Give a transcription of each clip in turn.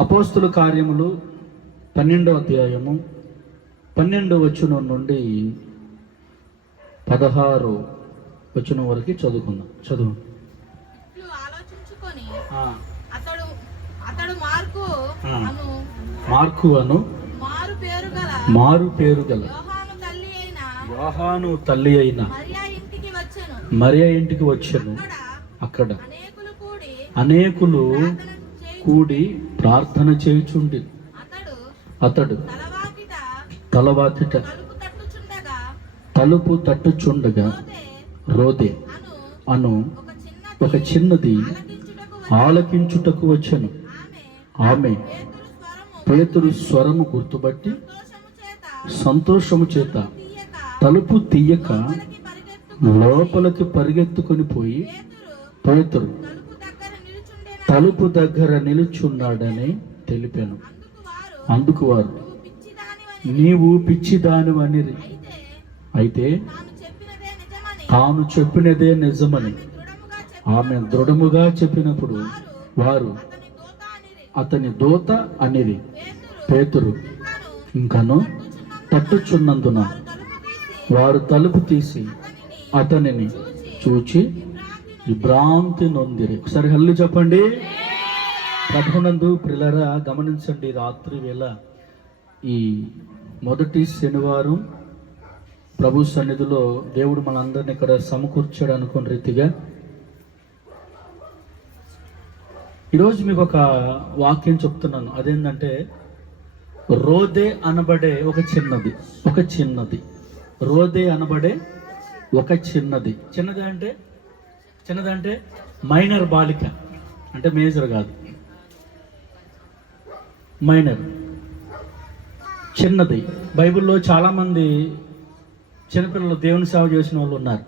అపోస్తుల కార్యములు పన్నెండవ అధ్యాయము పన్నెండు వచనం నుండి పదహారు వచనం వరకు చదువుకుందాం. చదువు. అతడు అతడు మార్కు. అను. మార్కు అను. మారు పేరు గల మారు పేరు గల. యోహాను తల్లి అయిన మరియా ఇంటికి వచ్చెను. అక్కడ అనేకులు కూడి ప్రార్థన చేయుచుండి. అతడు తలవాకిట తలుపు తట్టుచుండగా రోదే అను ఒక చిన్న ఒక చిన్నది ఆలకించుటకు వచ్చాను. ఆమె పేతురు స్వరము గుర్తుపట్టి సంతోషము చేత తలుపు తీయక లోపలికి పరిగెత్తుకొని పోయి పేతురు పేతురు తలుపు దగ్గర నిలుచుండెను తలుపు దగ్గర నిలుచున్నాడని తెలిపాను. అందుకు వారు నీవు పిచ్చిదాని అని అయితే తాను చెప్పినదే నిజమని. ఆమె దృఢముగా చెప్పినప్పుడు వారు అతని దూత అనేది పేతురు ఇంకను తట్టుచున్నందున. వారు తలుపు తీసి అతనిని చూచి విభ్రాంతి నొందిరి. ఒకసారి హల్లు చెప్పండి. ప్రభునందు ప్రిలరా గమనించండి రాత్రి వేళ ఈ మొదటి శనివారం ప్రభు సన్నిధిలో దేవుడు మనందరిని ఇక్కడ సమకూర్చాడు అనుకున్న రీతిగా. ఈరోజు మీకు ఒక వాక్యం చెప్తున్నాను. అదేంటంటే రోదే అనబడే ఒక చిన్నది ఒక చిన్నది. రోదే అనబడే ఒక చిన్నది. చిన్నది అంటే? చిన్నది అంటే మైనర్ బాలిక అంటే మేజర్ కాదు. మైనర్. చిన్నది. బైబిల్లో చాలామంది చిన్నపిల్లలు దేవుని సేవ చేసిన వాళ్ళు ఉన్నారు.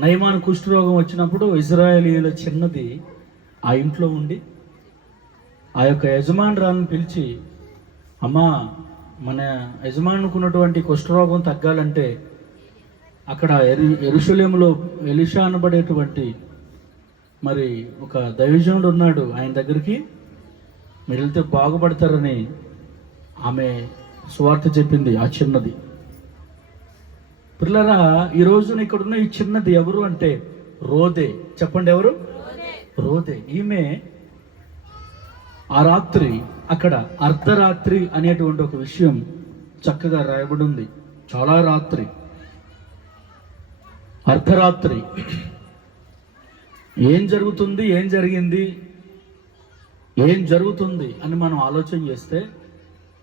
నయమాన్ కుష్ఠరోగం వచ్చినప్పుడు ఇజ్రాయేలీల చిన్నది ఆ ఇంట్లో ఉండి ఆ యొక్క యజమానురాలను పిలిచి అమ్మా మన యజమానుకున్నటువంటి కుష్ఠరోగం తగ్గాలంటే అక్కడ ఎరు ఎరుషులేములో ఎలిషా అనబడేటువంటి మరి ఒక దైవజనుడు ఉన్నాడు ఆయన దగ్గరికి. మీరు వెళ్తే బాగుపడతారని ఆమె సువార్త చెప్పింది ఆ చిన్నది. పిల్లరా ఈ రోజున ఇక్కడున్న ఈ చిన్నది ఎవరు అంటే రోదే. చెప్పండి ఎవరు? రోదే. ఈమె ఆ రాత్రి అక్కడ అర్ధరాత్రి అనేటువంటి ఒక విషయం చక్కగా రాయబడి ఉంది. చాలా రాత్రి. అర్ధరాత్రి. ఏం జరుగుతుంది ఏం జరిగింది ఏం జరుగుతుంది అని మనం ఆలోచన చేస్తే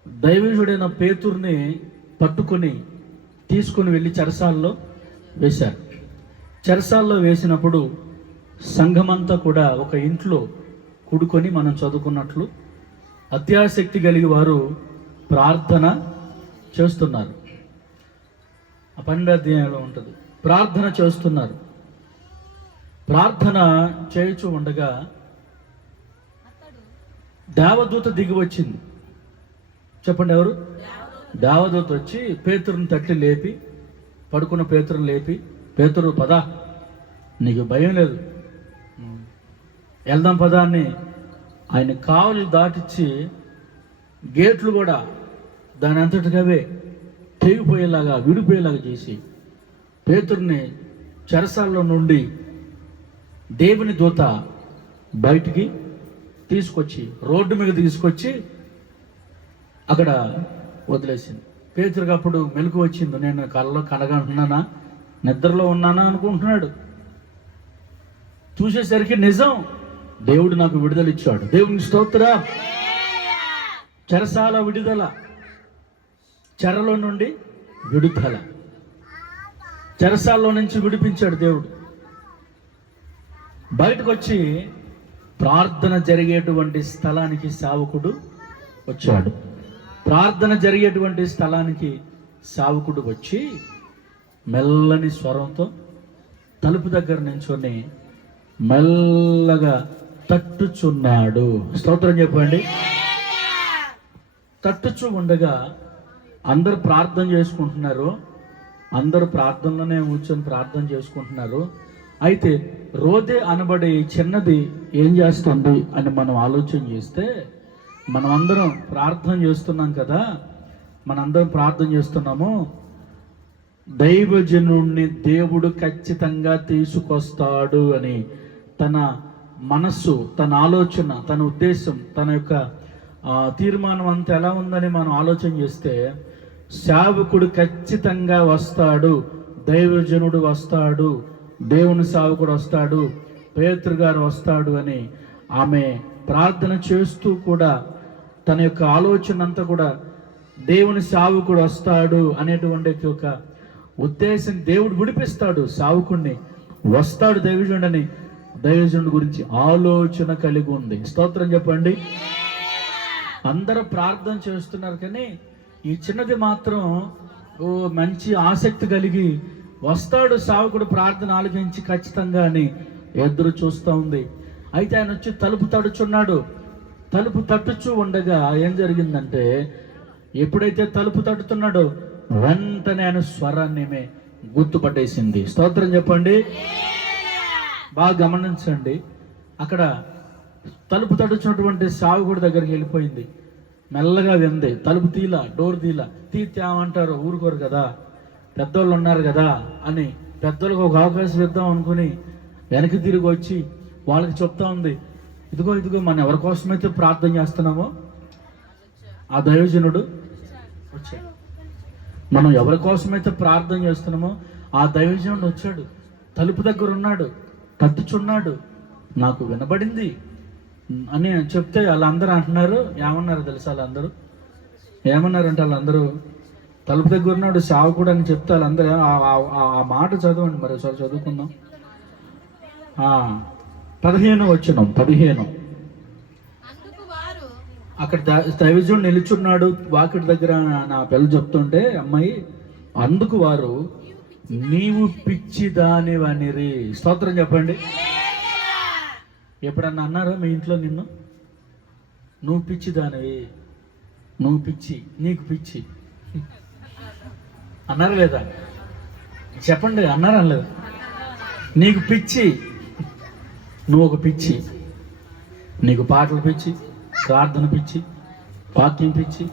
దైవజుడైన పేతుర్ని పట్టుకొని తీసుకుని వెళ్ళి చెరసాల్లో వేశారు. చెరసాల్లో వేసినప్పుడు సంఘమంతా కూడా ఒక ఇంట్లో కూడుకొని మనం చదువుకున్నట్లు అత్యాసక్తి కలిగి వారు ప్రార్థన చేస్తున్నారు. ఆ పన్నెండు అధ్యాయంలో ఉంటుంది. ప్రార్థన చేస్తున్నారు. ప్రార్థన చేయుచు ఉండగా దేవదూత దిగి వచ్చింది. చెప్పండి ఎవరు? దేవదూత వచ్చి పేతురుని తట్టి లేపి పడుకున్న పేతురుని లేపి పేతురు పదా నీకు భయం లేదు. వెళ్దాం పదా అని ఆయన కావలి దాటిచ్చి గేట్లు కూడా దాని అంతటికవే తెగిపోయేలాగా విడిపోయేలాగా చేసి పేతుర్ని చెరసాల్లో నుండి దేవుని దూత బయటికి తీసుకొచ్చి రోడ్డు మీద తీసుకొచ్చి అక్కడ వదిలేసింది. పేతురికి అప్పుడు మెలకు వచ్చింది. నేను కళ్ళలో కనగంటున్నానా నిద్రలో ఉన్నానా అనుకుంటున్నాడు. చూసేసరికి నిజం దేవుడు నాకు విడుదల ఇచ్చాడు. దేవుని స్తోత్ర. చెరసాల విడుదల చెరలో నుండి విడుదల. చెరసాల్లో నుంచి విడిపించాడు దేవుడు. బయటకు వచ్చి ప్రార్థన జరిగేటువంటి స్థలానికి సావకుడు వచ్చాడు. ప్రార్థన జరిగేటువంటి స్థలానికి సావకుడు వచ్చి మెల్లని స్వరంతో తలుపు దగ్గర నించుని మెల్లగా తట్టుచున్నాడు. స్తోత్రం చెప్పండి. తట్టుచు ఉండగా అందరు ప్రార్థన చేసుకుంటున్నారు. అందరూ ప్రార్థనలోనే కూర్చొని ప్రార్థన చేసుకుంటున్నారు. అయితే రోదే అనబడే చిన్నది ఏం చేస్తుంది అని మనం ఆలోచన చేస్తే మనం అందరం ప్రార్థన చేస్తున్నాం కదా మనందరం ప్రార్థన చేస్తున్నాము దైవజనుణ్ణి దేవుడు ఖచ్చితంగా తీసుకొస్తాడు అని తన మనస్సు తన ఆలోచన తన ఉద్దేశం తన యొక్క తీర్మానం అంతా ఎలా ఉందని మనం ఆలోచన చేస్తే సేవకుడు ఖచ్చితంగా వస్తాడు దైవజనుడు వస్తాడు దేవుని సేవకుడు వస్తాడు పేతురు గారు వస్తాడు అని ఆమె ప్రార్థన చేస్తూ కూడా తన యొక్క ఆలోచన అంతా కూడా దేవుని సావుకుడు వస్తాడు అనేటువంటి ఒక ఉద్దేశం దేవుడు విడిపిస్తాడు సావుకుడిని వస్తాడు దైవజనుడని దైవజనుడి గురించి ఆలోచన కలిగి ఉంది. స్తోత్రం చెప్పండి. అందరూ ప్రార్థన చేస్తున్నారు కానీ ఈ చిన్నది మాత్రం ఓ మంచి ఆసక్తి కలిగి వస్తాడు సావకుడు ప్రార్థన ఆలకించి ఖచ్చితంగా అని ఎదురు చూస్తూ ఉంది. అయితే ఆయన వచ్చి తలుపు తడుచున్నాడు. తలుపు తట్టుచు ఉండగా ఏం జరిగిందంటే ఎప్పుడైతే తలుపు తట్టుతున్నాడో వెంటనే ఆయన స్వరాన్ని గుర్తుపట్టేసింది. స్తోత్రం చెప్పండి. బాగా గమనించండి. అక్కడ తలుపు తడుచున్నటువంటి సావుకుడి దగ్గరికి వెళ్ళిపోయింది. మెల్లగా వింది తలుపు తీల డోర్ తీలా. తీస్తే ఏమంటారు? ఊరుకోరు కదా. పెద్దోళ్ళు ఉన్నారు కదా అని పెద్దోళ్ళకి ఒక అవకాశం ఇద్దాం అనుకుని వెనక్కి తిరిగి వచ్చి వాళ్ళకి చెప్తా ఉంది. ఇదిగో ఇదిగో మనం ఎవరి కోసమైతే ప్రార్థన చేస్తున్నామో ఆ దైవజనుడు వచ్చాడు. మనం ఎవరి కోసమైతే ప్రార్థన చేస్తున్నామో ఆ దైవజనుడు వచ్చాడు. తలుపు దగ్గర ఉన్నాడు. తట్టుచున్నాడు నాకు వినబడింది. అని చెప్తే వాళ్ళందరూ అంటున్నారు. ఏమన్నారు తెలుసా వాళ్ళందరూ? ఏమన్నారంటే వాళ్ళందరూ తలుపు దగ్గర ఉన్నాడు సావుకుడు అని చెప్తే వాళ్ళందరూ ఆ- మాట చదవండి మరి ఒకసారి చదువుకుందాం. ఆ, పదిహేను వచ్చినాం పదిహేను. అక్కడ దైవజుడు నిలుచున్నాడు వాకిటి దగ్గర నా పిల్లలు చెప్తుంటే అమ్మాయి అందుకు వారు నీవు పిచ్చి దానివనిరి స్తోత్రం చెప్పండి. ఎప్పుడన్నా అన్నారా మీ ఇంట్లో నిన్ను? నువ్వు పిచ్చి దానివి నువ్వు పిచ్చి నీకు పిచ్చి. అన్నారు లేదా? చెప్పండి అన్నారు అనలేదు? నీకు పిచ్చి నువ్వు ఒక పిచ్చి నీకు పాటలు పిచ్చి ప్రార్థన పిచ్చి వాక్యం పిచ్చి.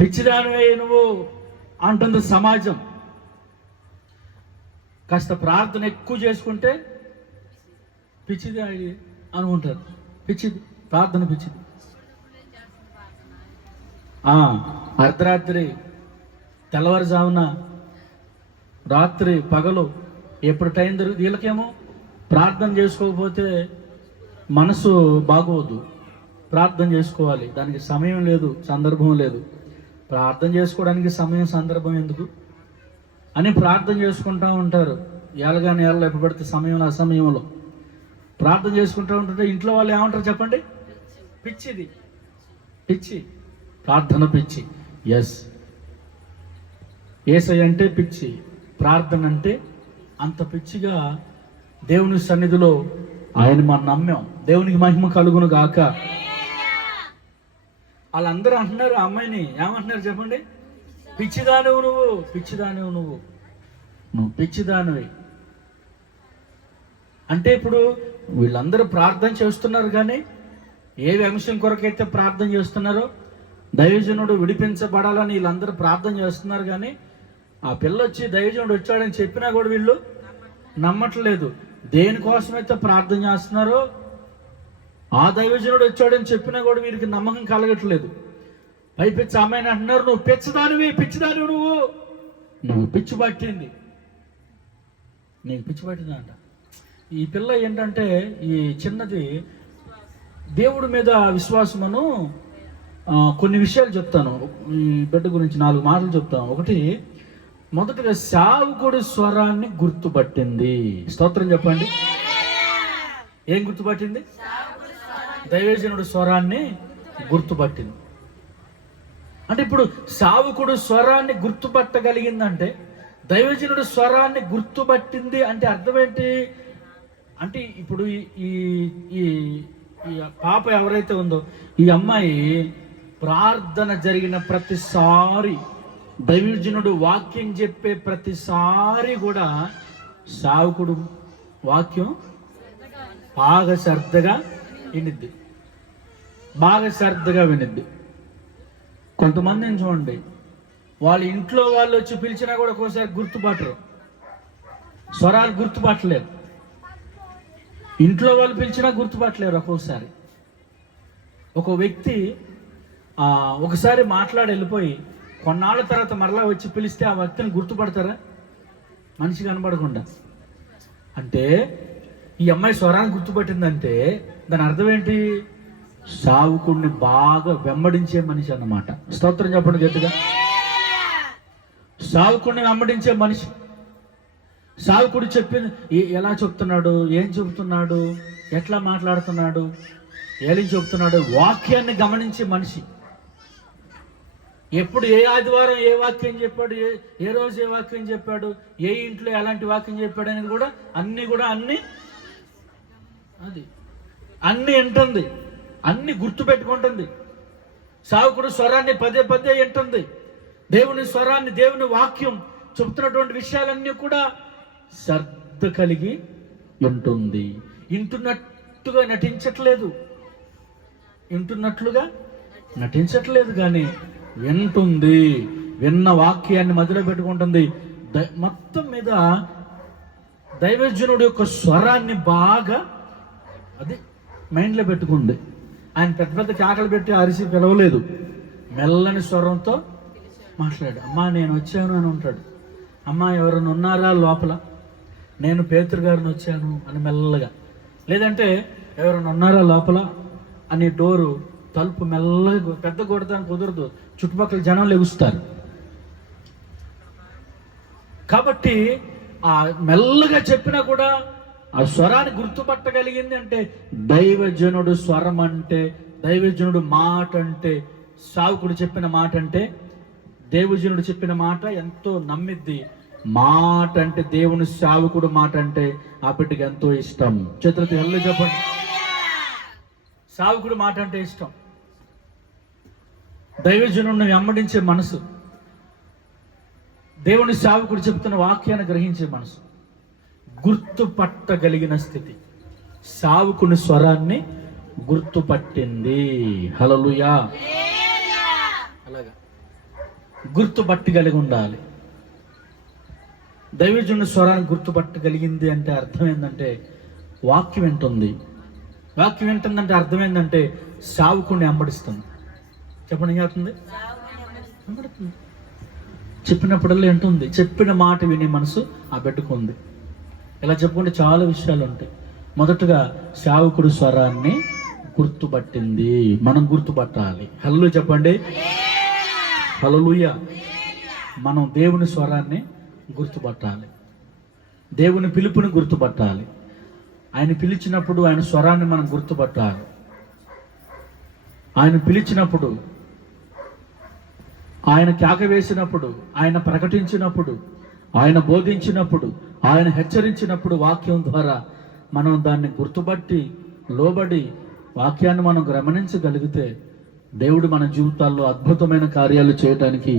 పిచ్చిదానివే నువ్వు అంటుంది సమాజం. కాస్త ప్రార్థన ఎక్కువ చేసుకుంటే పిచ్చిది అది అనుకుంటారు. పిచ్చిది ప్రార్థన పిచ్చిది. అర్ధరాత్రి తెల్లవారుజామున రాత్రి పగలు ఎప్పుడు టైం దొరికి వీళ్ళకేమో ప్రార్థన చేసుకోకపోతే మనసు బాగోదు. ప్రార్థన చేసుకోవాలి. దానికి సమయం లేదు సందర్భం లేదు. ప్రార్థన చేసుకోవడానికి సమయం సందర్భం ఎందుకు? అని ప్రార్థన చేసుకుంటూ ఉంటారు. ఏళ్ళగానే ఏళ్ళ ఎప్పుడు పడితే సమయంలో అసమయంలో ప్రార్థన చేసుకుంటూ ఉంటుంటే ఇంట్లో వాళ్ళు ఏమంటారు చెప్పండి? పిచ్చిది. పిచ్చి. ప్రార్థన పిచ్చి. ఎస్ ఏసై అంటే పిచ్చి. ప్రార్థన అంటే అంత పిచ్చిగా దేవుని సన్నిధిలో ఆయన మనం నమ్మాం. దేవునికి మహిమ కలుగును గాక. వాళ్ళందరూ అంటున్నారు ఆ అమ్మాయిని ఏమంటున్నారు చెప్పండి? పిచ్చిదానివు నువ్వు పిచ్చిదానివు నువ్వు. నువ్వు పిచ్చిదానివి. అంటే ఇప్పుడు వీళ్ళందరూ ప్రార్థన చేస్తున్నారు కానీ ఏ అంశం కొరకైతే ప్రార్థన చేస్తున్నారో దైవజనుడు విడిపించబడాలని వీళ్ళందరూ ప్రార్థన చేస్తున్నారు కానీ ఆ పిల్ల వచ్చి దైవజనుడు వచ్చాడని చెప్పినా కూడా వీళ్ళు నమ్మట్లేదు. దేనికోసమైతే ప్రార్థన చేస్తున్నారో ఆ దైవజనుడు వచ్చాడని చెప్పినా కూడా వీరికి నమ్మకం కలగట్లేదు. పైపిచ్చి అమ్మాయిని అంటున్నారు నువ్వు పిచ్చిదానివి పిచ్చిదానివి నువ్వు. నువ్వు పిచ్చి పట్టింది. నీకు పిచ్చి పట్టిందంట ఈ పిల్ల ఏంటంటే ఈ చిన్నది దేవుడి మీద విశ్వాసమును కొన్ని విషయాలు చెప్తాను. ఈ బిడ్డ గురించి నాలుగు మాటలు చెప్తాను. ఒకటి మొదటగా సావుకుడి స్వరాన్ని గుర్తుపట్టింది. స్తోత్రం చెప్పండి. ఏం గుర్తుపట్టింది? దైవజనుడి స్వరాన్ని గుర్తుపట్టింది. అంటే ఇప్పుడు సావుకుడు స్వరాన్ని గుర్తుపట్టగలిగిందంటే దైవజనుడు స్వరాన్ని గుర్తుపట్టింది అంటే అర్థం ఏంటి అంటే ఇప్పుడు ఈ- ఈ ఈ ఈ పాప ఎవరైతే ఉందో ఈ అమ్మాయి ప్రార్థన జరిగిన ప్రతిసారి దైవజనుడు వాక్యం చెప్పే ప్రతిసారి కూడా సావుకుడు వాక్యం బాగా శ్రద్ధగా వినిద్ది. బాగా శ్రద్ధగా వినిద్ది. కొంతమందిని చూడండి. వాళ్ళ ఇంట్లో వాళ్ళు వచ్చి పిలిచినా కూడా ఒక్కోసారి గుర్తుపట్టరు. స్వరాలు గుర్తుపట్టలేరు ఇంట్లో వాళ్ళు పిలిచినా గుర్తుపట్టలేరు ఒక్కోసారి. ఒక వ్యక్తి ఒకసారి మాట్లాడి వెళ్ళిపోయి కొన్నాళ్ళ తర్వాత మరలా వచ్చి పిలిస్తే ఆ వ్యక్తిని గుర్తుపడతారా? మనిషి కనబడకుండా. అంటే ఈ అమ్మాయి స్వరాన్ని గుర్తుపట్టిందంటే దాని అర్థం ఏంటి? సావుకుడిని బాగా వెంబడించే మనిషి అన్నమాట. స్తోత్రం చెప్పండి గట్టిగా. సావుకుడిని వెంబడించే మనిషి. సావుకుడు చెప్పింది ఏ- ఎలా చెప్తున్నాడు? ఏం చెబుతున్నాడు? ఎట్లా మాట్లాడుతున్నాడు? ఏలి చెబుతున్నాడు వాక్యాన్ని గమనించే మనిషి. ఎప్పుడు ఏ ఆదివారం ఏ వాక్యం చెప్పాడు? ఏ ఏ రోజు ఏ వాక్యం చెప్పాడు? ఏ ఇంట్లో ఎలాంటి వాక్యం చెప్పాడు అనేది కూడా అన్ని కూడా అన్ని అది అన్ని వింటుంది. అన్ని గుర్తు పెట్టుకుంటుంది సావుకుడు స్వరాన్ని పదే పదే వింటుంది. దేవుని స్వరాన్ని దేవుని వాక్యం చెబుతున్నటువంటి విషయాలన్నీ కూడా శ్రద్ధ కలిగి ఉంటుంది. వింటున్నట్టుగా నటించట్లేదు. వింటున్నట్లుగా నటించట్లేదు కానీ వింటుంది. విన్న వాక్యాన్ని మధ్యలో పెట్టుకుంటుంది. మొత్తం మీద దైవజనుడు యొక్క స్వరాన్ని బాగా అది మైండ్లో పెట్టుకుంది. ఆయన పెద్ద పెద్ద కేకలు పెట్టి అరిసి పిలవలేదు. మెల్లని స్వరంతో మాట్లాడు. అమ్మా నేను వచ్చాను అని ఉంటాడు అమ్మా ఎవరైనా ఉన్నారా లోపల? నేను పేతురు గారిని వచ్చాను అని మెల్లగా. లేదంటే ఎవరైనా ఉన్నారా లోపల? అని డోరు తలుపు మెల్లగా పెద్ద కొడతానికి కుదరదు. చుట్టుపక్కల జనం లెగుస్తారు కాబట్టి ఆ మెల్లగా చెప్పినా కూడా ఆ స్వరాన్ని గుర్తుపట్టగలిగింది అంటే దైవజనుడు స్వరం అంటే దైవజనుడు మాట అంటే సావుకుడు చెప్పిన మాట అంటే దేవజనుడు చెప్పిన మాట ఎంతో నమ్మిద్ది. మాట అంటే దేవుని సావుకుడు మాట అంటే ఆ బిడ్డకి ఎంతో ఇష్టం. చేతులతో ఎల్లు చెప్పండి. సావుకుడు మాట అంటే ఇష్టం. దైవజనుడిని వెంబడించే మనసు. దేవుని సావుకుడు చెప్తున్న వాక్యాన్ని గ్రహించే మనసు. గుర్తుపట్టగలిగిన స్థితి. సావుకుని స్వరాన్ని గుర్తుపట్టింది. హలలుయా గుర్తుపట్టగలిగి ఉండాలి. దైవజనుడి స్వరాన్ని గుర్తుపట్టగలిగింది అంటే అర్థం ఏంటంటే వాక్యం వింటుంది. వాక్యం వింటుందంటే అర్థం ఏంటంటే సావుకుని అంబడిస్తుంది చెప్పండి ఏం చేస్తుంది వెంబడుతుంది. చెప్పినప్పుడల్లా వింటుంది. చెప్పిన మాట వినే మనసు ఆ బిడ్డకుంది ఇలా చెప్పుకుంటే చాలా విషయాలు ఉంటాయి. మొదటగా శావకుడు స్వరాన్ని గుర్తుపట్టింది. మనం గుర్తుపట్టాలి. హల్లు చెప్పండి. హలలుయ మనం దేవుని స్వరాన్ని గుర్తుపట్టాలి. దేవుని పిలుపుని గుర్తుపట్టాలి. ఆయన పిలిచినప్పుడు ఆయన స్వరాన్ని మనం గుర్తుపట్టాలి. ఆయన పిలిచినప్పుడు ఆయన కేక వేసినప్పుడు ఆయన ప్రకటించినప్పుడు ఆయన బోధించినప్పుడు ఆయన హెచ్చరించినప్పుడు వాక్యం ద్వారా మనం దాన్ని గుర్తుపట్టి లోబడి వాక్యాన్ని మనం గమనించగలిగితే దేవుడు మన జీవితాల్లో అద్భుతమైన కార్యాలు చేయడానికి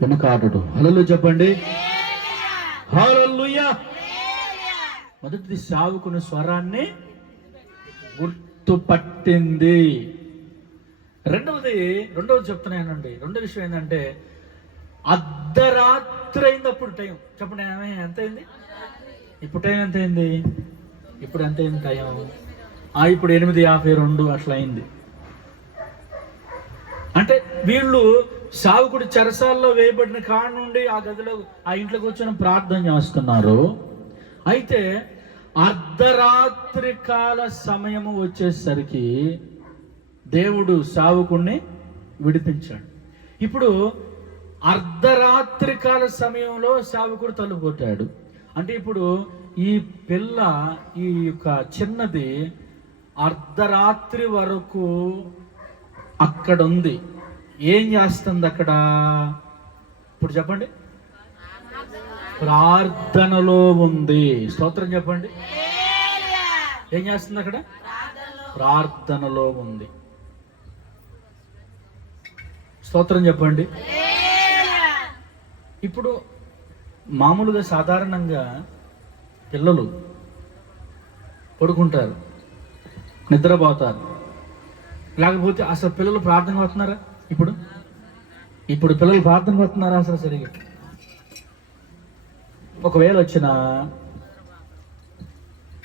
వెనుకాడడు. హలలు చెప్పండి. మొదటిది సావుకుని స్వరాన్ని గుర్తుపట్టింది. రెండవది రెండవది చెప్తున్నానండి రెండో విషయం ఏంటంటే అర్ధరాత్రి అయింది అప్పుడు టైం. చెప్పండి ఎంత అయింది ఇప్పుడు టైం ఎంత అయింది ఇప్పుడు ఎంత అయింది టైం? ఆ ఇప్పుడు ఎనిమిది యాభై రెండు అట్లా అయింది అంటే వీళ్ళు సావుకుడు చెరసాల్లో వేయబడిన కాడ నుండి ఆ గదిలో ఆ ఇంట్లో కూర్చొని ప్రార్థన చేస్తున్నారు. అయితే అర్ధరాత్రి కాల సమయము వచ్చేసరికి దేవుడు సావుకుణ్ణి విడిపించాడు. ఇప్పుడు అర్ధరాత్రి కాల సమయంలో సావుకుడు తలుపు కొట్టాడు అంటే ఇప్పుడు ఈ పిల్ల ఈ యొక్క చిన్నది అర్ధరాత్రి వరకు అక్కడ ఉంది ఏం చేస్తుంది అక్కడ ఇప్పుడు చెప్పండి. ప్రార్థనలో ఉంది. స్తోత్రం చెప్పండి. ఏం చేస్తుంది అక్కడ ప్రార్థనలో ఉంది. స్తోత్రం చెప్పండి. ఇప్పుడు మామూలుగా సాధారణంగా పిల్లలు పడుకుంటారు నిద్రపోతారు. లేకపోతే అసలు పిల్లలు ప్రార్థన వస్తున్నారా ఇప్పుడు? ఇప్పుడు పిల్లలు ప్రార్థన వస్తున్నారా అసలు సరిగా ఒకవేళ వచ్చిన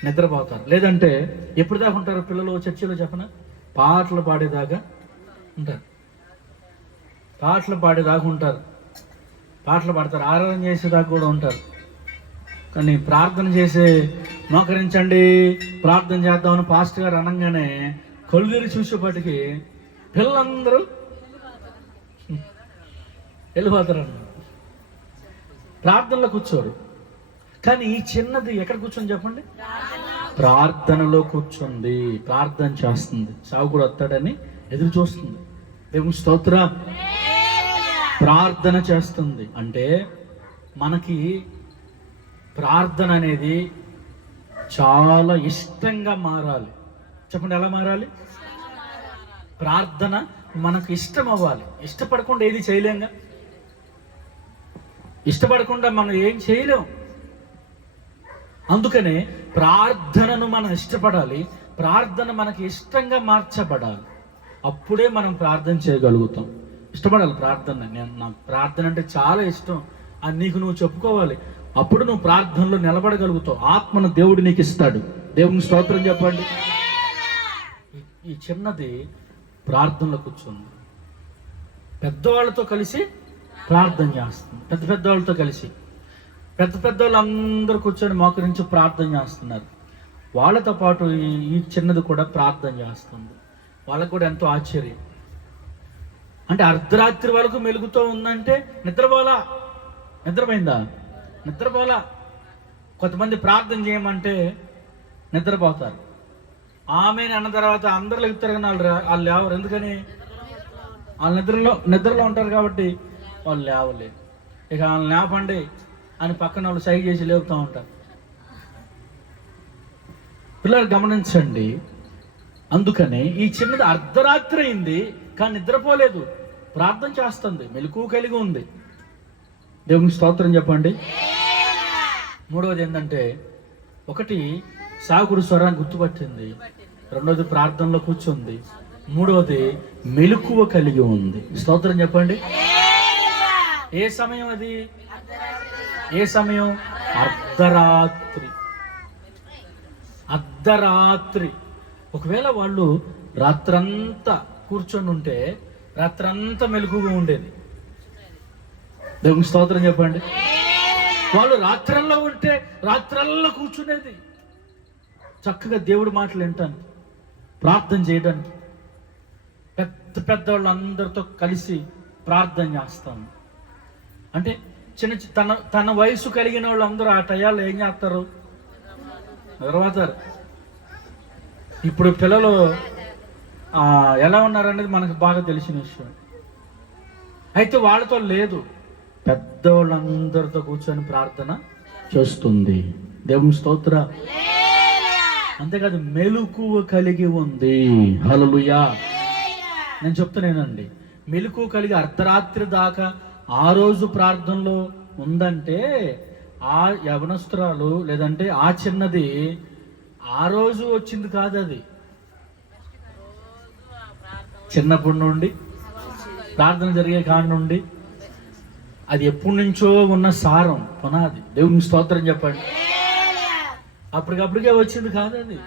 నిద్రపోతారు. లేదంటే ఎప్పుడు దాకా ఉంటారు పిల్లలు చర్చిలో చెప్పన? పాటలు పాడేదాకా ఉంటారు. పాటలు పాడేదాకా ఉంటారు. పాటలు పాడతారు. ఆరాధన చేసేదాకా కూడా ఉంటారు. కానీ ప్రార్థన చేసే మోకరించండి ప్రార్థన చేద్దామని పాస్ట్ గారు అనగానే కళ్ళు చూసేపాటికి చూసేపటికి పిల్లలందరూ వెళ్ళిపోతారు అన్నమాట ప్రార్థనలో కూర్చోరు. కానీ ఈ చిన్నది ఎక్కడ కూర్చొని చెప్పండి? ప్రార్థనలో కూర్చుంది. ప్రార్థన చేస్తుంది. సాగుడు వస్తాడని ఎదురు చూస్తుంది. దేవుని స్తోత్ర. ప్రార్థన చేస్తుంది. అంటే మనకి ప్రార్థన అనేది చాలా ఇష్టంగా మారాలి. చెప్పండి ఎలా మారాలి? ప్రార్థన మనకు ఇష్టం అవ్వాలి ఇష్టపడకుండా ఏది చేయలేంగా ఇష్టపడకుండా మనం ఏం చేయలేం. అందుకనే ప్రార్థనను మనం ఇష్టపడాలి. ప్రార్థన మనకి ఇష్టంగా మార్చబడాలి. అప్పుడే మనం ప్రార్థన చేయగలుగుతాం. ఇష్టపడాలి ప్రార్థన. నేను నాకు ప్రార్థన అంటే చాలా ఇష్టం. అది నీకు నువ్వు చెప్పుకోవాలి. అప్పుడు నువ్వు ప్రార్థనలో నిలబడగలుగుతావు. ఆత్మను దేవుడు నీకు ఇస్తాడు. దేవుని స్తోత్రం చెప్పండి. ఈ- చిన్నది ప్రార్థనలో కూర్చుంది. పెద్దవాళ్ళతో కలిసి ప్రార్థన చేస్తుంది. పెద్ద పెద్దవాళ్ళతో కలిసి. పెద్ద పెద్దవాళ్ళు అందరూ కూర్చొని మోకరించి ప్రార్థన చేస్తున్నారు. వాళ్ళతో పాటు ఈ ఈ చిన్నది కూడా ప్రార్థన చేస్తుంది. వాళ్ళకు కూడా ఎంతో ఆశ్చర్యం. అంటే అర్ధరాత్రి వరకు మెలుగుతూ ఉందంటే నిద్రపోలా నిద్రపోయిందా? నిద్రపోలా కొంతమంది ప్రార్థన చేయమంటే నిద్రపోతారు. ఆమె అన్న తర్వాత అందరు లెగుతారు కానీ వాళ్ళు వాళ్ళు లేవరు. ఎందుకని? వాళ్ళు నిద్రలో నిద్రలో ఉంటారు కాబట్టి వాళ్ళు లేవలేదు. ఇక వాళ్ళని లేపండి అని పక్కన వాళ్ళు సైడ్ చేసి లేపుతూ ఉంటారు. పిల్లలు గమనించండి. అందుకనే ఈ చిన్నది అర్ధరాత్రి అయింది కానీ నిద్రపోలేదు. ప్రార్థన చేస్తుంది. మెలకు కలిగి ఉంది. దేవుని స్తోత్రం చెప్పండి. మూడవది ఏంటంటే ఒకటి సాగుడు స్వరాన్ని గుర్తుపట్టింది. రెండవది ప్రార్థనలో కూర్చుంది. మూడవది మెలకువ కలిగి ఉంది. స్తోత్రం చెప్పండి. ఏ సమయం అది? ఏ సమయం? అర్ధరాత్రి. అర్ధరాత్రి. ఒకవేళ వాళ్ళు రాత్రంతా కూర్చొని ఉంటే రాత్రంతా మెలకుగా ఉండేది. దేవుని స్తోత్రం చెప్పండి. వాళ్ళు రాత్రల్లో ఉంటే రాత్రల్లో కూర్చునేది. చక్కగా దేవుడి మాటలు వింటాను. ప్రార్థన చేయడానికి పెద్ద పెద్దవాళ్ళు అందరితో కలిసి ప్రార్థన చేస్తాను అంటే చిన్న తన తన వయసు కలిగిన వాళ్ళు అందరూ ఆ టయాల్లో ఏం చేస్తారు? నిద్రపోతారు ఇప్పుడు పిల్లలు ఎలా ఉన్నారనేది మనకు బాగా తెలిసిన విషయం. అయితే వాళ్ళతో లేదు. పెద్దవాళ్ళందరితో కూర్చొని ప్రార్థన చేస్తుంది. దేవుని స్తోత్ర. అంతేకాదు మెలుకువ కలిగి ఉంది. హలలుయా నేను చెప్తున్నానండి. మెలకు కలిగి అర్ధరాత్రి దాకా ఆ రోజు ప్రార్థనలో ఉందంటే ఆ యవనస్త్రాలు లేదంటే ఆ చిన్నది ఆ రోజు వచ్చింది కాదు అది. చిన్నప్పటి నుండి ప్రార్థన జరిగే కాడ నుండి అది ఎప్పటి నుంచో ఉన్న సారం పునాది. దేవుని స్తోత్రం చెప్పండి. అప్పటికప్పటికే వచ్చింది కాదండి.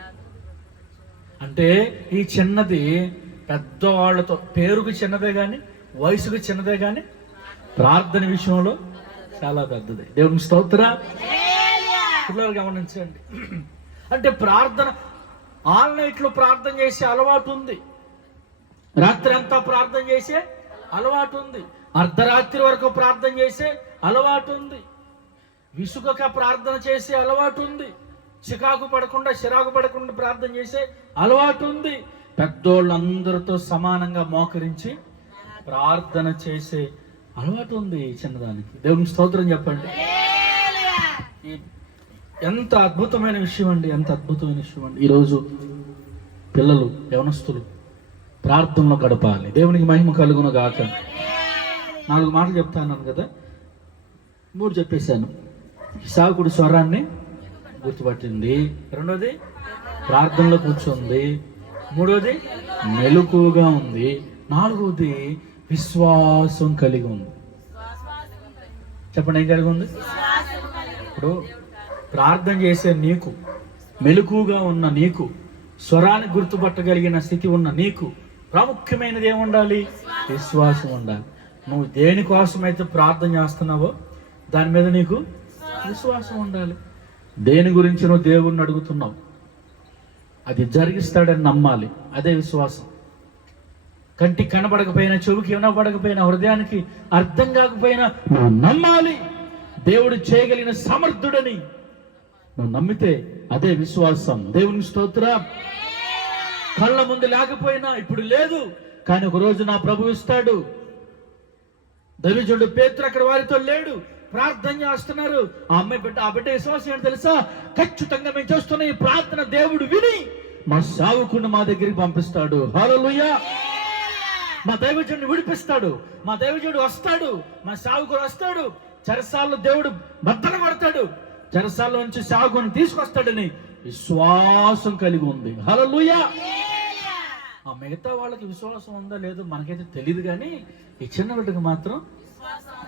అంటే ఈ చిన్నది పెద్దవాళ్ళతో పేరుకు చిన్నదే కానీ వయసుకు చిన్నదే కానీ ప్రార్థన విషయంలో చాలా పెద్దది. దేవుని స్తోత్ర. పిల్లలు గమనించండి. అంటే ప్రార్థన ఆల్ నైట్లో ప్రార్థన చేసే అలవాటు ఉంది. రాత్రి అంతా ప్రార్థన చేసే అలవాటు ఉంది. అర్ధరాత్రి వరకు ప్రార్థన చేసే అలవాటు ఉంది. విసుగక ప్రార్థన చేసే అలవాటు ఉంది. చికాకు పడకుండా చిరాకు పడకుండా ప్రార్థన చేసే అలవాటు ఉంది. పెద్దోళ్ళందరితో సమానంగా మోకరించి ప్రార్థన చేసే అలవాటు ఉంది ఈ చిన్నదానికి. దేవుని స్తోత్రం చెప్పండి. ఎంత అద్భుతమైన విషయం అండి ఎంత అద్భుతమైన విషయం అండి. ఈరోజు పిల్లలు యవనస్తులు ప్రార్థనలో గడపాలి. దేవునికి మహిమ కలుగును గాక నాలుగు మాటలు చెప్తాను కదా మూడు చెప్పేశాను. సాగుడు స్వరాన్ని గుర్తుపట్టింది. రెండోది? ప్రార్థనలో కూర్చుంది. మూడోది? మెలకుగా ఉంది. నాలుగోది విశ్వాసం కలిగి ఉంది. చెప్పండి ఏం కలిగి ఉంది? ఇప్పుడు ప్రార్థన చేసే నీకు మెలకుగా ఉన్న నీకు స్వరాన్ని గుర్తుపట్టగలిగిన స్థితి ఉన్న నీకు ప్రాముఖ్యమైనది ఏముండాలి విశ్వాసం ఉండాలి. నువ్వు దేనికోసమైతే ప్రార్థన చేస్తున్నావో దాని మీద నీకు విశ్వాసం ఉండాలి. దేని గురించి నువ్వు దేవుణ్ణి అడుగుతున్నావు? అది జరిగిస్తాడని నమ్మాలి. అదే విశ్వాసం. కంటికి కనబడకపోయినా చెవికి వినపడకపోయినా హృదయానికి అర్థం కాకపోయినా నువ్వు నమ్మాలి. దేవుడు చేయగలిగిన సమర్థుడని నువ్వు నమ్మితే అదే విశ్వాసం. దేవుని స్తోత్ర. కళ్ళ ముందు లేకపోయినా ఇప్పుడు లేదు కానీ ఒక రోజు నా ప్రభు ఇస్తాడు. దైవజుడు పేతురు అక్కడ వారితో లేడు. ప్రార్థన చేస్తున్నారు. ఆ అమ్మాయి బిడ్డ ఆ బిడ్డ విశ్వాసం ఏంటో తెలుసా? ఖచ్చితంగా మేము చేస్తున్న ఈ ప్రార్థన దేవుడు విని మా సావుకుని మా దగ్గరికి పంపిస్తాడు. హల్లెలూయా. మా దైవజుడిని విడిపిస్తాడు. మా దైవజుడు వస్తాడు. మా సావుకుడు వస్తాడు. చెరసాల్లో దేవుడు బద్దలు కొడతాడు. చెరసాల్లో నుంచి సాగుని తీసుకొస్తాడని విశ్వాసం కలిగి ఉంది. హల్లెలూయా. ఆ మిగతా వాళ్ళకి విశ్వాసం ఉందో? లేదో మనకైతే తెలియదు కానీ ఈ చిన్న బిడ్డకు మాత్రం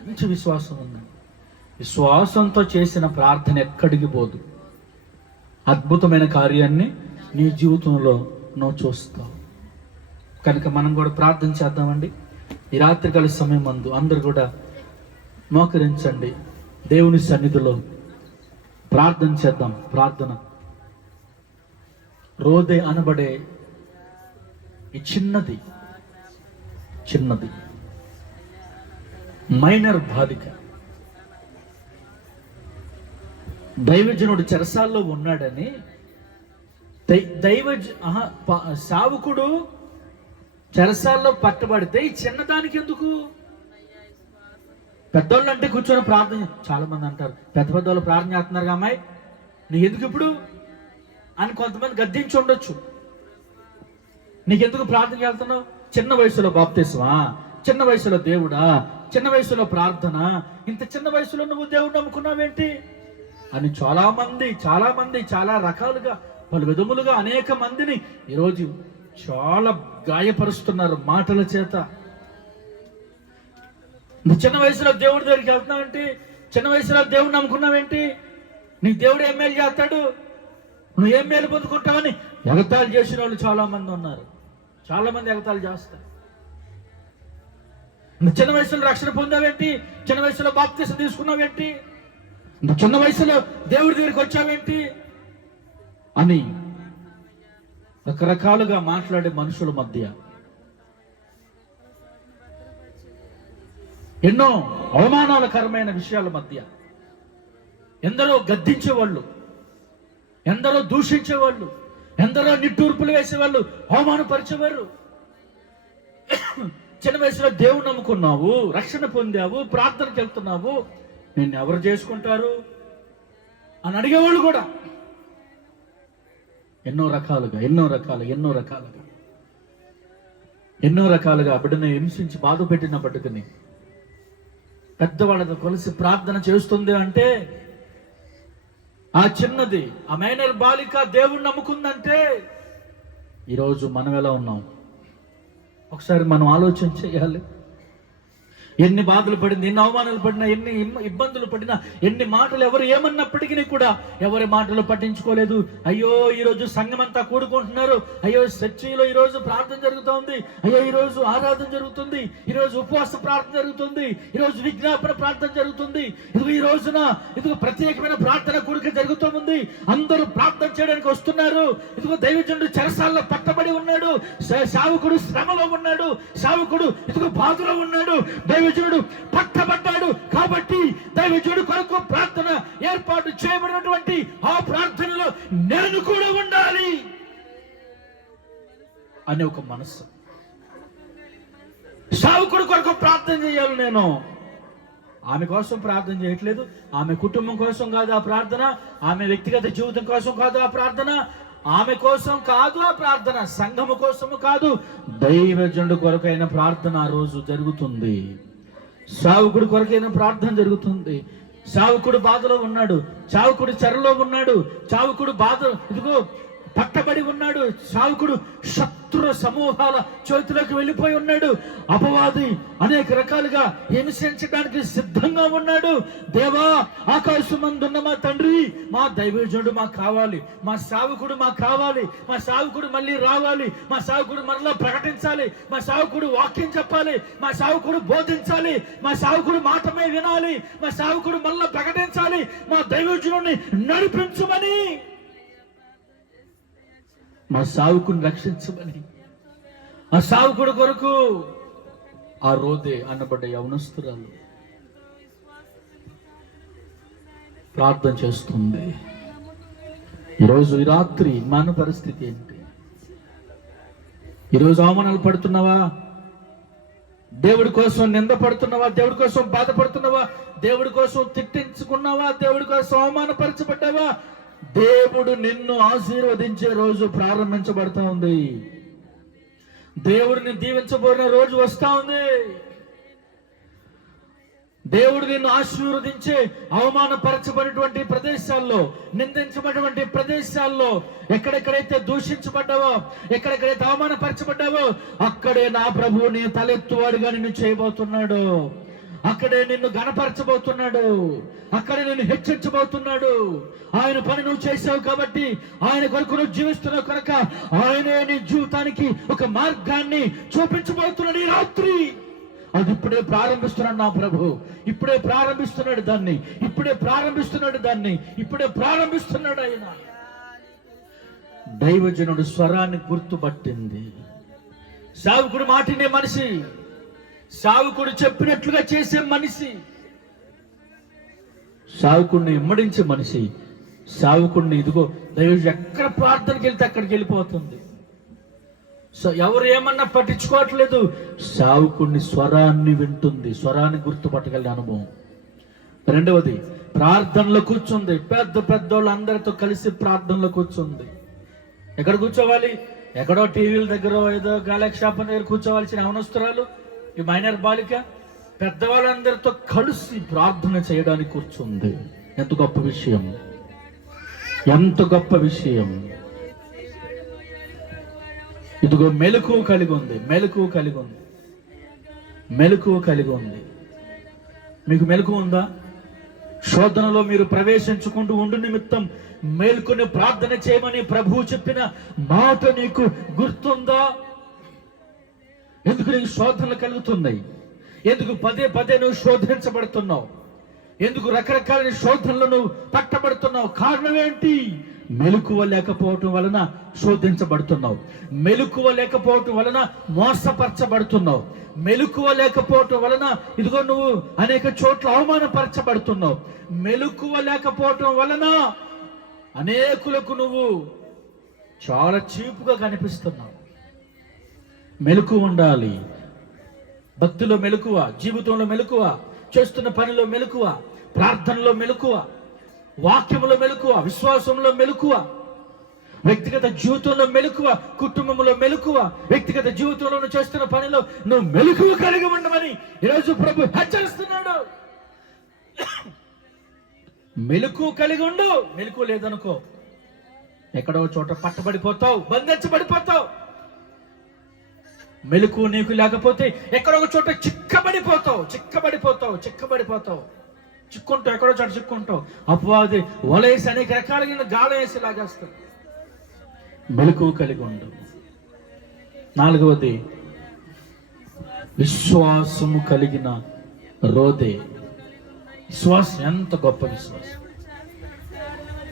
మంచి విశ్వాసం ఉంది. విశ్వాసంతో చేసిన ప్రార్థన ఎక్కడికి పోదు. అద్భుతమైన కార్యాన్ని నీ జీవితంలో నువ్వు చూస్తావు. కనుక మనం కూడా ప్రార్థన చేద్దామండి. ఈ రాత్రికాల సమయం అందు అందరు కూడా మోకరించండి. దేవుని సన్నిధిలో ప్రార్థన చేద్దాం. ప్రార్థన. రోదే అనబడే ఈ చిన్నది చిన్నది. మైనర్ బాలిక. దైవజనుడు చెరసాల్లో ఉన్నాడని దై- దైవజ సావుకుడు చెరసాల్లో పట్టబడితే ఈ చిన్నదానికి ఎందుకు? పెద్దోళ్ళు అంటే కూర్చొని ప్రార్థన చాలా మంది అంటారు. పెద్ద పెద్దోళ్ళు ప్రార్థన చేస్తున్నారు అమ్మాయి. నీకు ఎందుకు ఇప్పుడు? అని కొంతమంది గద్దించి ఉండొచ్చు. నీకెందుకు ప్రార్థన చేస్తున్నావు? చిన్న వయసులో బాప్తిస్వా చిన్న వయసులో దేవుడా? చిన్న వయసులో ప్రార్థన? ఇంత చిన్న వయసులో నువ్వు దేవుడు నమ్ముకున్నావేంటి? అని చాలా మంది చాలా చాలా రకాలుగా పలు విధములుగా అనేక మందిని ఈరోజు చాలా గాయపరుస్తున్నారు మాటల చేత. నువ్వు చిన్న వయసులో దేవుడి దగ్గరికి వెళ్తున్నావేంటి చిన్న వయసులో దేవుడు నమ్ముకున్నావేంటి నీ దేవుడు ఏం మేలు చేస్తాడు? నువ్వు ఏం మేలు పొందుకుంటావని ఎగతాళి చేసిన వాళ్ళు చాలా మంది ఉన్నారు. చాలా మంది ఎగతాళి చేస్తారు. నువ్వు చిన్న వయసులో రక్షణ పొందావేంటి? చిన్న వయసులో బాప్తీసం తీసుకున్నావేంటి? చిన్న వయసులో దేవుడి దగ్గరికి వచ్చావేంటి? అని రకరకాలుగా మాట్లాడే మనుషుల మధ్య ఎన్నో అవమానాలకరమైన విషయాల మధ్య ఎందరో గద్దించేవాళ్ళు ఎందరో దూషించేవాళ్ళు ఎందరో నిట్టూర్పులు వేసేవాళ్ళు అవమానపరిచేవారు. చిన్న వయసులో దేవుడు నమ్ముకున్నావు రక్షణ పొందావు ప్రార్థనకి వెళ్తున్నావు నిన్ను ఎవరు చేసుకుంటారు? అని అడిగేవాళ్ళు కూడా. ఎన్నో రకాలుగా ఎన్నో రకాలుగా ఎన్నో రకాలుగా. ఎన్నో రకాలుగా ఆ బిడ్డను హింసించి బాధ పెట్టిన పట్టుకుని పెద్దవాళ్ళతో కలిసి ప్రార్థన చేస్తుంది అంటే ఆ చిన్నది ఆ మైనర్ బాలిక దేవుణ్ణి నమ్ముకుందంటే ఈరోజు మనం ఎలా ఉన్నాం? ఒకసారి మనం ఆలోచన చేయాలి. ఎన్ని బాధలు పడింది ఎన్ని అవమానాలు పడినా ఎన్ని ఇబ్బందులు పడినా ఎన్ని మాటలు ఎవరు ఏమన్నప్పటికీ కూడా ఎవరి మాటలు పట్టించుకోలేదు. అయ్యో ఈ రోజు సంఘం అంతా కూడుకుంటున్నారు. అయ్యో చర్చిలో ఈ రోజు ప్రార్థన జరుగుతోంది. అయ్యో ఈ రోజు ఆరాధన జరుగుతుంది. ఈ రోజు ఉపవాస ప్రార్థన జరుగుతుంది. ఈ రోజు విజ్ఞాపన ప్రార్థన జరుగుతుంది. ఇది ఈ రోజున ఇదిగో ప్రత్యేకమైన ప్రార్థన కూడిక జరుగుతోంది అందరూ ప్రార్థన చేయడానికి వస్తున్నారు. ఇదిగో దైవజనుడు చెరసాల్లో పట్టబడి ఉన్నాడు. శావకుడు సావుకుడు శ్రమలో ఉన్నాడు. సావుకుడు ఇదిగో బాధలో ఉన్నాడు. దైవజనుడు పట్టబడ్డాడు కాబట్టి దైవజనుడు కొరకు ప్రార్థన ఏర్పాటు చేయబడినటువంటి ఆ ప్రార్థనలో నేను కూడా ఉండాలి అనే ఒక మనస్సు. సావుకుడు కొరకు ప్రార్థన చేయాలి నేను. ఆమె కోసం ప్రార్థన చేయట్లేదు. ఆమె కుటుంబం కోసం కాదు ఆ ప్రార్థన. ఆమె వ్యక్తిగత జీవితం కోసం కాదు ఆ ప్రార్థన. ఆమె కోసం కాదు ఆ ప్రార్థన. సంఘము కోసము కాదు. దైవజనుడు కొరకైన ప్రార్థన ఆ రోజు జరుగుతుంది. సావుకుడి కొరకైనా ప్రార్థన జరుగుతుంది. సావుకుడు బాధలో ఉన్నాడు. చావుకుడు చెరలో ఉన్నాడు. చావుకుడు బాధ ఇదిగో పట్టబడి ఉన్నాడు. సావుకుడు శక్తి శత్రు సమూహాల చేతిలోకి వెళ్ళిపోయి ఉన్నాడు. అపవాది అనేక రకాలుగా హింసించడానికి సిద్ధంగా ఉన్నాడు. దేవా ఆకాశమందున్న మా తండ్రి మా దైవజనుడు మాకు కావాలి. మా సావుకుడు మాకు కావాలి. మా సావుకుడు మళ్ళీ రావాలి. మా సావుకుడు మరలా ప్రకటించాలి. మా సావుకుడు వాక్యం చెప్పాలి. మా సావుకుడు బోధించాలి. మా సావుకుడు మాటమే వినాలి. మా సావుకుడు మళ్ళా ప్రకటించాలి. మా దైవజనుడిని నడిపించమని మా సావుకుని రక్షించమని. ఆ సావుకుడు కొరకు ఆ రోదే అన్నబడ్డ యవనస్తురాలు ప్రార్థన చేస్తుంది. ఈరోజు ఈ రాత్రి మన పరిస్థితి ఏంటి? ఈరోజు అవమానాలు పడుతున్నావా? దేవుడి కోసం నింద పడుతున్నావా? దేవుడి కోసం బాధపడుతున్నావా? దేవుడి కోసం తిట్టించుకున్నావా? దేవుడి కోసం అవమానపరచబడ్డావా? దేవుడు నిన్ను ఆశీర్వదించే రోజు ప్రారంభించబడతా ఉంది. దేవుడిని దీవించబోయిన రోజు వస్తా ఉంది. దేవుడు నిన్ను ఆశీర్వదించే అవమానపరచబడినటువంటి ప్రదేశాల్లో నిందించబడినటువంటి ప్రదేశాల్లో ఎక్కడెక్కడైతే దూషించబడ్డావో ఎక్కడెక్కడైతే అవమానపరచబడ్డావో అక్కడే నా ప్రభువు నీ తలెత్తువాడుగా నిన్ను చేయబోతున్నాడు. అక్కడే నిన్ను గణపరచబోతున్నాడు. అక్కడే నిన్ను హెచ్చరించబోతున్నాడు ఆయన పని నువ్వు చేసావు కాబట్టి ఆయన కొరకు నువ్వు జీవిస్తున్నావు కనుక ఆయనే నీ జీవితానికి ఒక మార్గాన్ని చూపించబోతున్నాడు ఈ రాత్రి. అది ఇప్పుడే ప్రారంభిస్తున్నాడు నా ప్రభు. ఇప్పుడే ప్రారంభిస్తున్నాడు దాన్ని. ఇప్పుడే ప్రారంభిస్తున్నాడు దాన్ని. ఇప్పుడే ప్రారంభిస్తున్నాడు ఆయన. దైవజనుడు స్వరాన్ని గుర్తుపట్టింది. సావుకుడు మాటినే మనిషి. సావుకుడు చెప్పినట్లుగా చేసే మనిషి. సావుకుడిని ఇమ్మడించే మనిషి. సావుకుడిని ఇదిగో దైవజు ఎక్కడ ప్రార్థనకి వెళ్తే అక్కడికి వెళ్ళిపోతుంది. సో ఎవరు ఏమన్నా పట్టించుకోవట్లేదు. సావుకుడిని స్వరాన్ని వింటుంది. స్వరాన్ని గుర్తుపట్టగలిగే అనుభవం. రెండవది ప్రార్థనలో కూర్చుంది. పెద్ద పెద్దోళ్ళు అందరితో కలిసి ప్రార్థనలో కూర్చుంది. ఎక్కడ కూర్చోవాలి? ఎక్కడో టీవీల దగ్గర ఏదో గాలక్షాపం దగ్గర కూర్చోవాల్సిన అవనస్తురాలు. ఈ మైనర్ బాలిక పెద్దవాళ్ళందరితో కలిసి ప్రార్థన చేయడానికి కూర్చుంది. ఎంత గొప్ప విషయం. ఎంత గొప్ప విషయం. ఇదిగో మెలకు కలిగి ఉంది మెలకు కలిగి ఉంది మెలకు కలిగి ఉంది. మీకు మెలకు ఉందా? శోధనలో మీరు ప్రవేశించుకుంటూ ఉండు నిమిత్తం మేల్కొని ప్రార్థన చేయమని ప్రభువు చెప్పిన మాట నీకు గుర్తుందా? ఎందుకు నీకు శోధనలు కలుగుతున్నాయి? ఎందుకు పదే పదే నువ్వు శోధించబడుతున్నావు? ఎందుకు రకరకాల శోధనలను పట్టబడుతున్నావు? కారణం ఏంటి? మెలకువ లేకపోవటం వలన శోధించబడుతున్నావు. మెలకువ లేకపోవటం వలన మోసపరచబడుతున్నావు. మెలకువ లేకపోవటం వలన ఇదిగో నువ్వు అనేక చోట్ల అవమానపరచబడుతున్నావు. మెలకువ లేకపోవటం వలన అనేకులకు నువ్వు చాలా చీపుగా కనిపిస్తున్నావు. మెలకు ఉండాలి. భక్తిలో మెలకువ జీవితంలో మెలకువ చేస్తున్న పనిలో మెలకువ ప్రార్థనలో మెలకువ వాక్యములో మెలకువ విశ్వాసంలో మెలకువ వ్యక్తిగత జీవితంలో మెలకువ కుటుంబంలో మెలకువ వ్యక్తిగత జీవితంలో నువ్వు చేస్తున్న పనిలో నువ్వు మెలకువ కలిగి ఉండమని ఈరోజు ప్రభు హెచ్చరిస్తున్నాడు. మెలకు కలిగి ఉండు. మెలకు లేదనుకో ఎక్కడో చోట పట్టబడిపోతావు బంధించబడిపోతావు. మెలకు నీకు లేకపోతే ఎక్కడో ఒక చోట చిక్కబడిపోతావు చిక్కబడిపోతావు చిక్కబడిపోతావు. చిక్కుంటావు ఎక్కడో చోట చిక్కుంటావు. అపవాది వలేసి అనేక రకాలుగా గాలం వేసి లాగేస్తావు మెలకు కలిగి ఉండు. నాలుగవది విశ్వాసము కలిగిన రోదే. విశ్వాసం ఎంత గొప్ప విశ్వాసం.